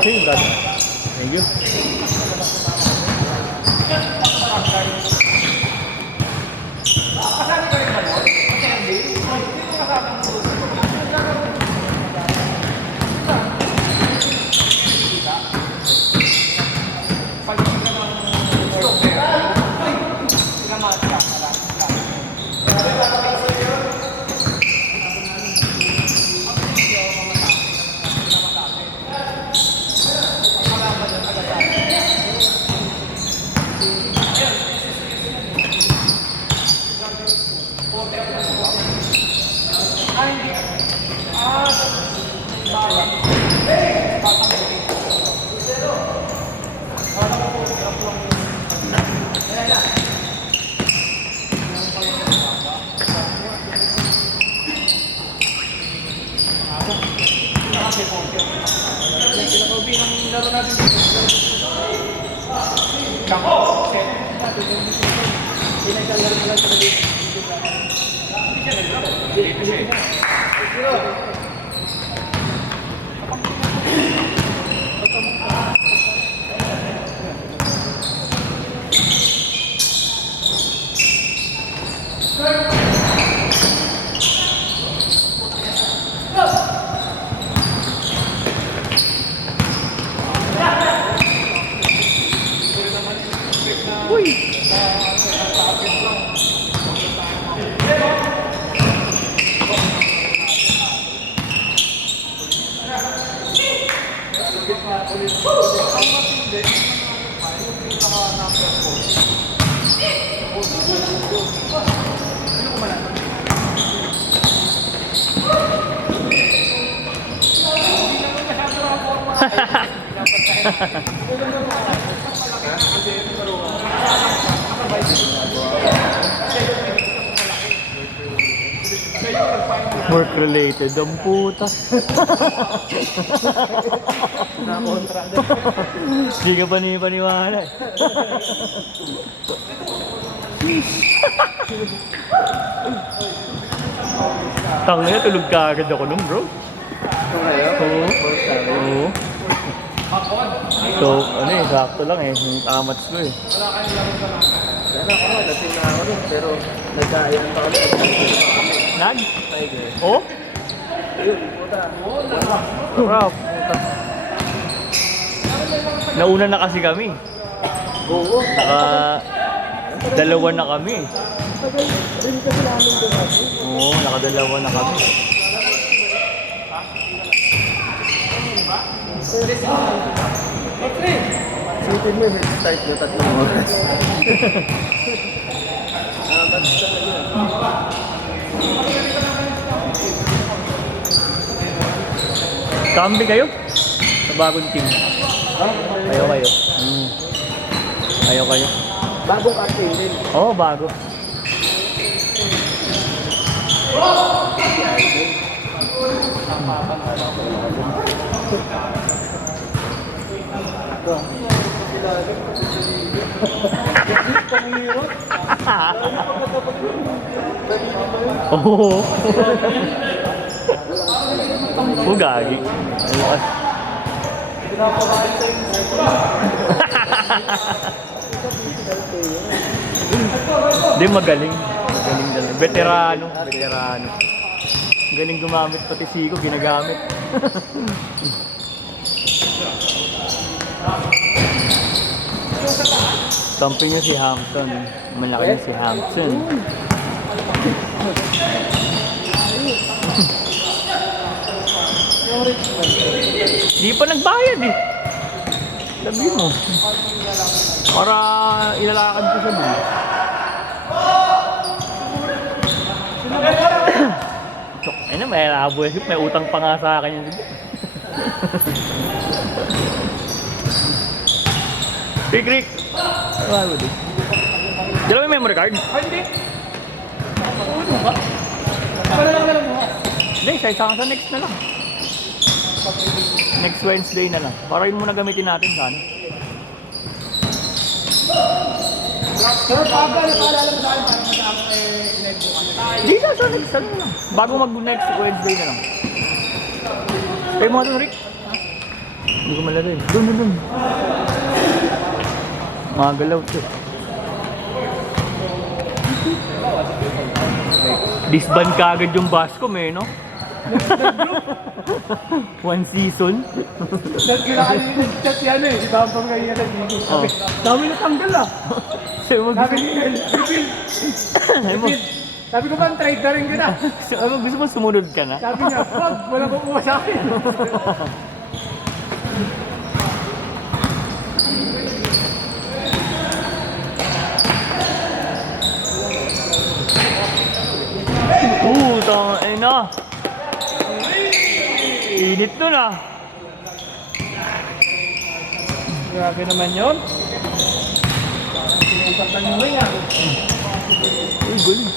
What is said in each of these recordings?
Same God. Thank you. Work related ang puta. Hindi ka paniwala. Tangina, tulog ka agad ako nung bro. Oo. So, ano eh, sakto lang eh, yung tamats ko eh. Kaya ako nga, lasing na ako rin, pero nagkailan pa kami. Nag? Oh? Ayun, puta. Crap. Nauna na kasi kami. Oo. Dalawa na kami. Rin kasi namin doon ako. Oo, nakadalawa na kami. Suited mo yung start na 3 oras. Basta na yun. Kambi kayo? Sa bagong team. Kayo. Kayo. Bagong captain din. Oo, bago. Oo. Gagi. Hindi, magaling. Magaling talaga. Veterano. Galing gumamit, pati siko ginagamit. Kampi niya si Hampton. Malaki niya si Hampton. Di pa nagbayad eh. Sabi mo. Para ilalakad ko sa buhay. Ay na, may nabuhay. May utang pa nga sa akin yun. Rick, Rick. Ano ba? Dala mo yung memory card? Ay, hindi. Ano ba? Para Hindi, sa next na lang. Next Wednesday na lang. Para yun muna gamitin natin sana. Pero pag paalala mo sa akin, parang matapos sinave mo kami. Hindi na, sa next ano lang. Bago mag-next Wednesday na lang. Kayo mga doon, Rick. Hindi ko malala eh. Doon. Mga galaw to. Disband ka agad yung Bascom eh, no? One season. Nagkilala yung nag-chat yan eh. Iba ang pangkaya na dito. Oh. Dami na tanggal ah. Sabi ni Repeal. Sabi ko ba, trade na rin ka na. Gusto mo sumunod ka na? Sabi niya, wag, walang kukuha sa akin. Tangay na. Init nun ah. Grabe naman yun. Sinusap lang yung wing ah. Uy, galing.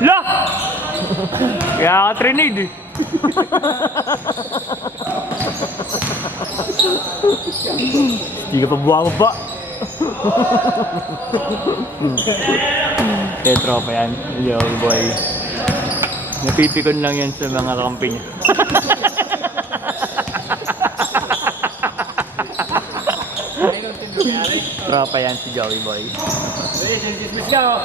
La! Kaya ka trinade eh. Hindi ka pa buwababa. Kaya tropa yan. Yo boy. Napipikon lang yan sa mga kampi niya. Tropa yan si Joey Boy. Uy, sinismis ka oh.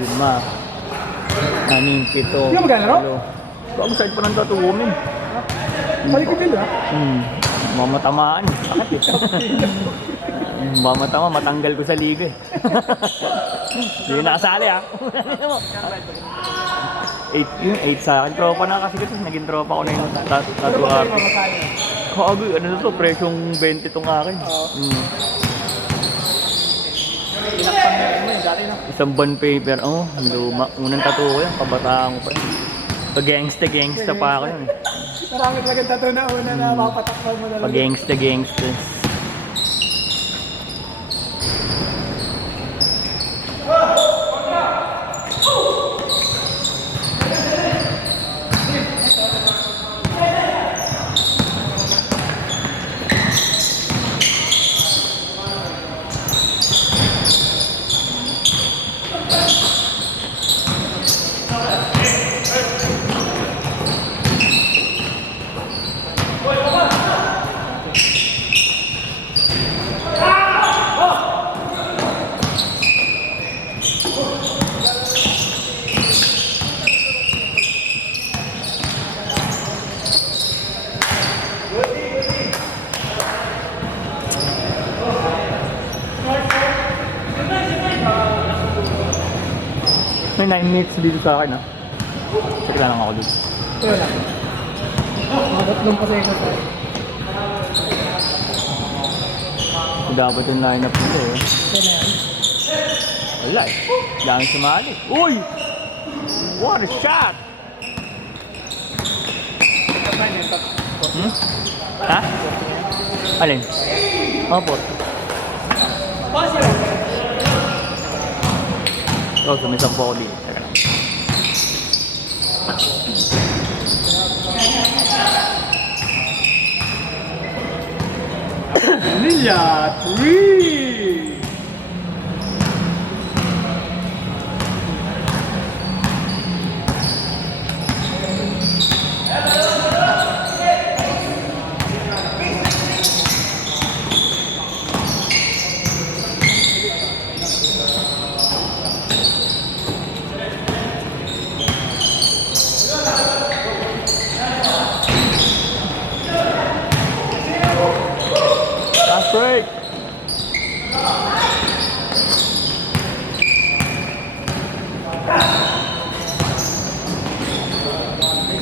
Lima. Aning, pito. Hindi ka maglalaro? Bago side pa ng tattoo woman. Palikipin ah. Mamatamaan. Sakit eh. Mamatama, matanggal ko sa liga eh. Hindi nakasali ah. 8 sa akin. Tropa na kasi naging tropa ko na yung tattoo artist. Kago, ano na to? Presyong 20 tong akin. Pinakpan mo yun, dati na. Isang bond paper. Oh, luma. Unang tattoo ko yan. Kabataan ko pa rin. Pag-gangsta pa ako yun. Marami talagang tattoo na una na mapatakpan mo na lang. Pag-gangsta. May 9 minutes dito sa akin ah. Check lang ako dito. Ito lang. Matatlong pasensya tayo. Dapat yung line-up nila eh. Ito na yan. Wala eh. Dami sumali. Uy! What a shot! Ha? Alin? Opo. Oh, sumisang po ako dito. Teka lang. Nila 3! Fast break!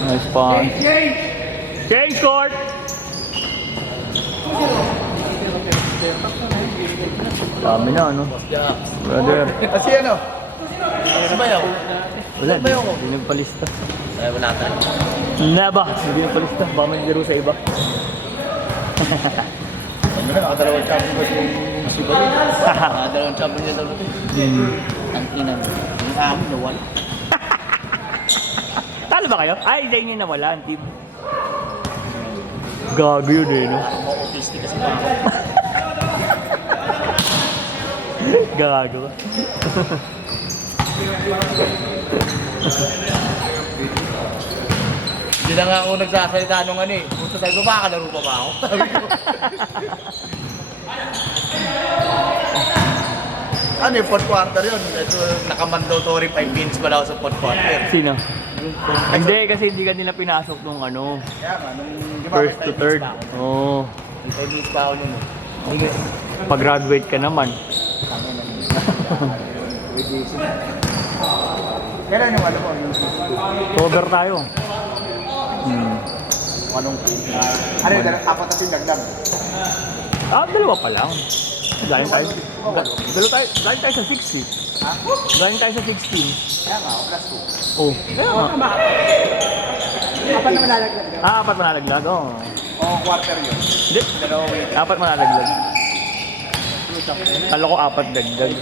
Nice pass. Change! Change court! Dami na, ano? Brother. Kasi ano? Sabayaw. Wala, hindi nagpalista. Ay, wala ka. Naba, hindi nagpalista. Baka may laro sa iba. Ano na, nakadalawang champion ba yung Sibawi? Nakadalawang champion niya daw natin. Ang ina mo. Yung amin na wala. Talo ba kayo? Ay, sa inyo nawala ang team. Gago yun eh, no? Parang mga autistic kasi pa ako. Gago. Hindi na nga ako nagsasalita nung ano eh. Kung sabi ko, makakalaro pa ba ako? Sabi ko. Ano yung fourth quarter yun? Ito, naka-mandatory 5 minutes pala ako sa fourth quarter. Sino? Hindi, kasi hindi ka nila pinasok nung ano, Kaya nga, nung di ba, first to 5 minutes third. pa ako. Oo. May 5 minutes pa ako nun eh. Pag-graduate ka naman. Kailan yung ano mo? Yung Cover tayo. anong ano yun? Apat na dagdag. Dalawa pa lang. Galing tayo. Galing tayo sa 60. Ha? Galing tayo sa 16. Kaya nga, plus 2. Oh. Kaya nga. Apat na malalagdag. Apat manalaglag. Oo. O quarter yun. Hindi. Dalawa wait. Apat manalaglag. Kala ko apat dagdag.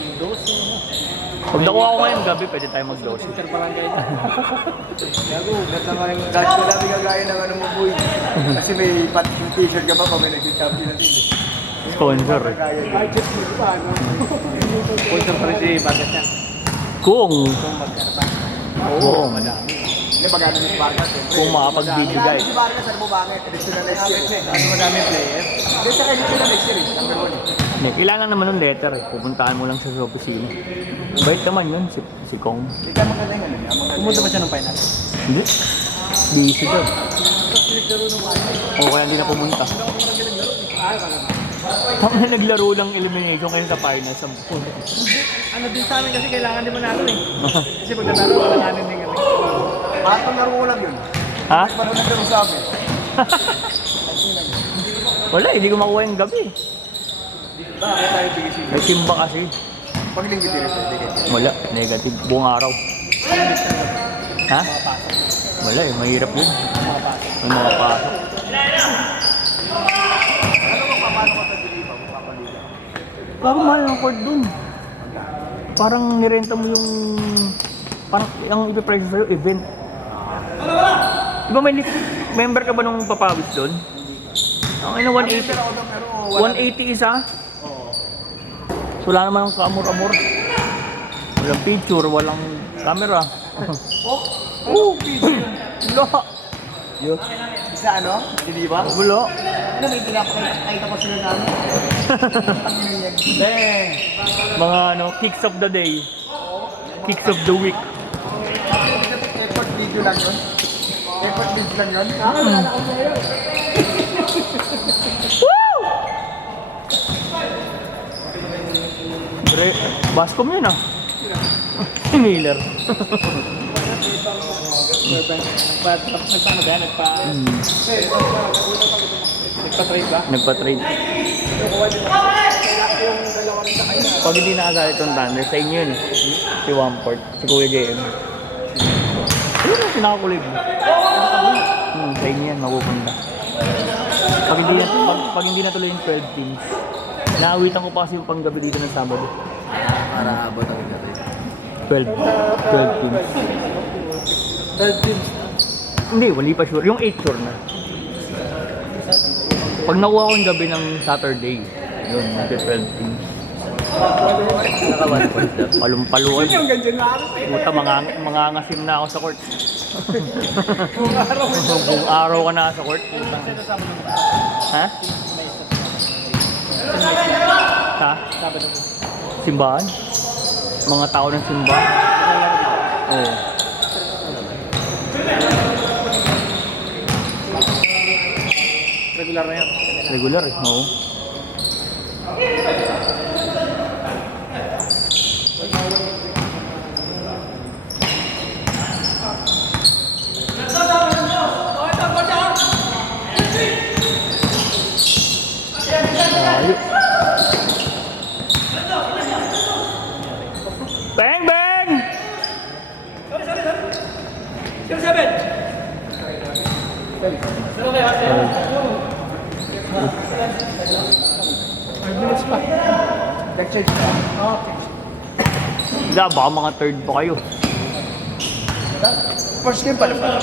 Pag nakuha ko ngayong gabi, pwede tayo mag-dose. Gago, ganda nga yung dance ko dami kagaya ng ano mo boy. Kasi may t-shirt ka pa pa may nag-champion natin. Sponsor eh. Ay, just mo pa ano. Sponsor pa rin si Bagat yan. Kung Oo, madami. Hindi magano ni Vargas eh. Kung makapagbibigay. Si Vargas, ano mo bakit? Additional next year. Ano madami player? Hindi, saka additional next year eh. Number 1 eh. Hindi, kailangan naman ng letter eh. Pupuntahan mo lang sa opisina. Bait naman yun, si Kong. Hindi ka maganda yung ano niya. Pumunta ba siya ng finance? Hindi. Busy daw. O kaya hindi na pumunta. Kami na naglaro lang elimination kaysa sa finals. Ano din sa amin kasi kailangan din manalo eh. Kasi pag nanalo, kailangan din kami. Patong laro ko lang yun. Ha? Mas marunong laro sa amin. Wala, hindi ko makuha yung gabi. Bakit tayo busy? May simba kasi. Pag linggo din ito, hindi kayo. Wala, negative. Buong araw. Ha? Wala eh, mahirap yun. May mga pasok. Ano kung paano ka sa Dilipa? Papaliga. Parang mahal ng court dun. Parang nirenta mo yung... Parang yung ipiprice sa'yo, event. Di ba may member ka ba nung papawis dun? Ang ina 180. 180 isa? So, wala naman ang kaamor-amor. Walang picture, walang camera. Oh, busy. Wala. Sa ano? Dilipa? Wala. Ano may pinapakita ko sila namin? Bang! Mga ano, kicks of the day. Kicks of the week. Effort video lang yun? Effort video lang yun? Bascom yun ah. Si Miller. Nagpaano ba yan? Nagpa-trade ba? Nagpa-trade. Pag hindi nakasali itong Thunder, sa inyo yun eh. Si Wamport, si Kuya JM. Yun ang sinakakulig. Sa inyo yan, mapupunta. Pag hindi na tuloy yung 12 teams, naawitan ko pa kasi yung panggabi dito ng Sabado. Para abot ang gabi. 12 teams. 12 teams. Hindi, wali pa sure. Yung 8 sure na. Pag nakuha ko yung gabi ng Saturday, yun, mag-12 teams. Naka 1 point lang. Palumpaluan. Yung ganyan na araw eh. Puta, mangangasim na ako sa court. Buong araw ka na sa court. Puta. Ha? Ha? Simbahan? Mga tao ng simbahan? Oo. Regular na yan. Regular eh, oo. minutes pa. Nag-charge pa. Okay. Hindi, baka mga third pa kayo. First game pala pa.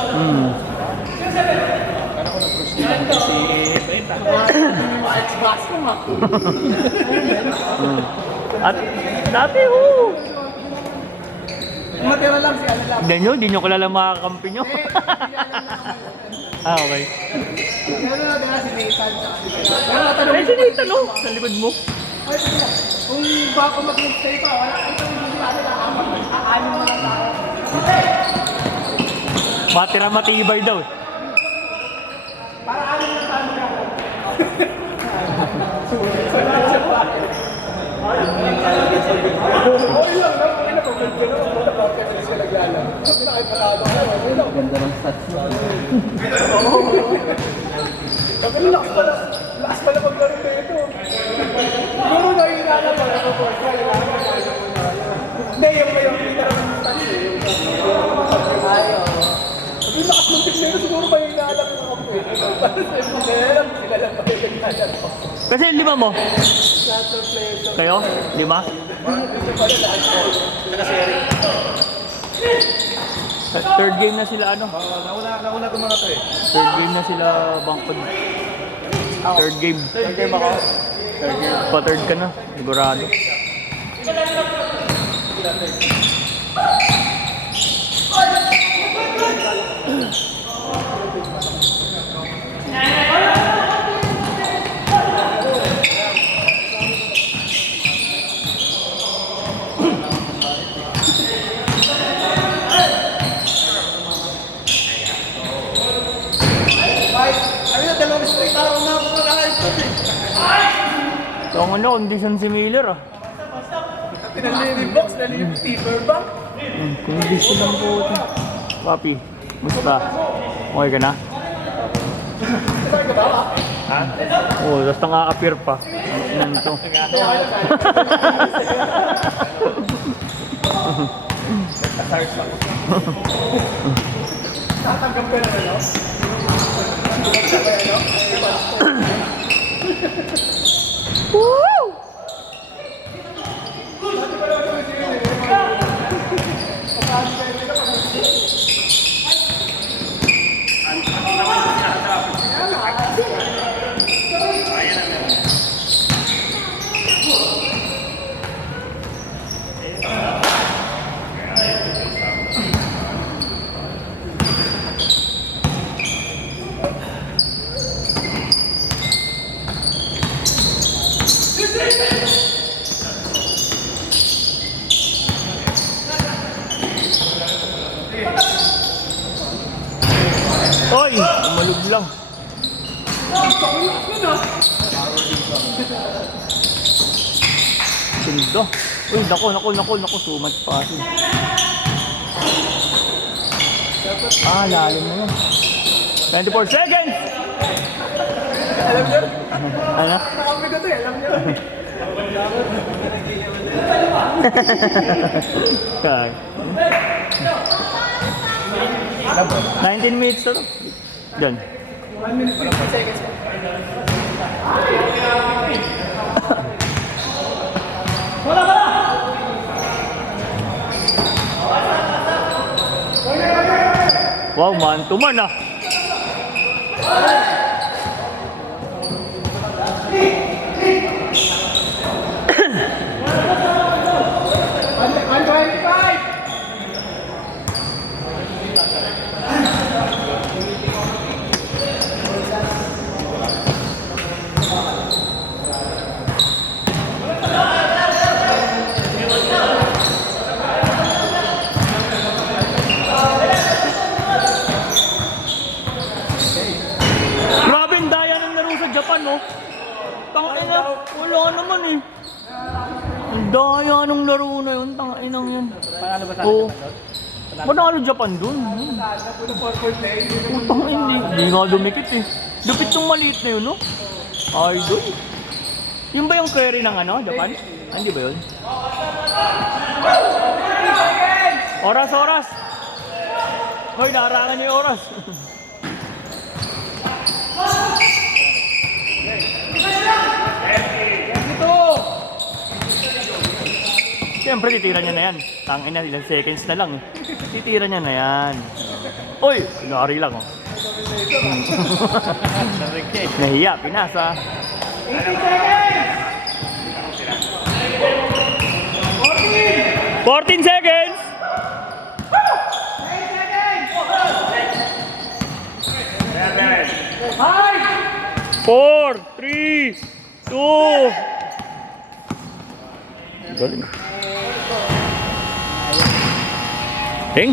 At dati, Matira lang si ano lang. Hindi nyo kilala mga kampi nyo. Okay. Ano na si Nathan? Eh, si Nathan, sa likod mo. Ay, kung baka mag-stay pa, wala kang hindi aanin mo lang tao. Matira matibay daw. Para aanin mo lang tao ka. Ganda ng stats mo. Lakas pala maglaro na ito. Siguro nahihina pala ako po. Hindi, yung kita naman yung stats eh. Yung lakas ng tignan ito, siguro mahihina lang yung ako eh. Kaya lang, sila lang pa yung naglalaro. Kasi 5 mo. Kayo? 5? Third game na sila ano? Nauna itong mga to eh. Third game na sila Bangkod. Third game. Third game ako. Pa-third ka na, sigurado. Ayun na, dalawang straight araw na ako nakaka-ikot eh. Ang ano, condition si Miller ah. Pinali box, nali yung tipper ba? Condition lang po ito. Papi, musta? Okay ka na? Sorry ka ba? Ha? Oo, tapos nang-a-appear pa. Ang inan to. Tatanggap ka na ano? Woo! Hoy, malug lang. Tindo. Uy, nako, so much passing. Lalim mo yun. 24 seconds! Alam niyo? Ano? Nakakampi ko to eh, alam niyo? Kaya. 19 minutes na to. Diyan. 1 minute 50 seconds pa. Wow, man to man ah. Grabe ang daya ng laro sa Japan, no? Tangina, wala naman eh. Ang daya ng laro na yun, tanginang yun. Panalo ba Oo. Manalo Japan dun. Putang hindi nga dumikit eh. Dupit yung maliit na yun, no? Idol. Yun ba yung query ng ano, Japan? Hindi ba yun? Oras! Hoy, nakarangan niyo yung oras. Siyempre, titira niya na yan. Tangin na, ilang seconds na lang. Titira niya na yan. Uy! Pinari lang, oh. Nahiya, pinasa. 14 seconds! 4, 3, 2. Galing. Ting.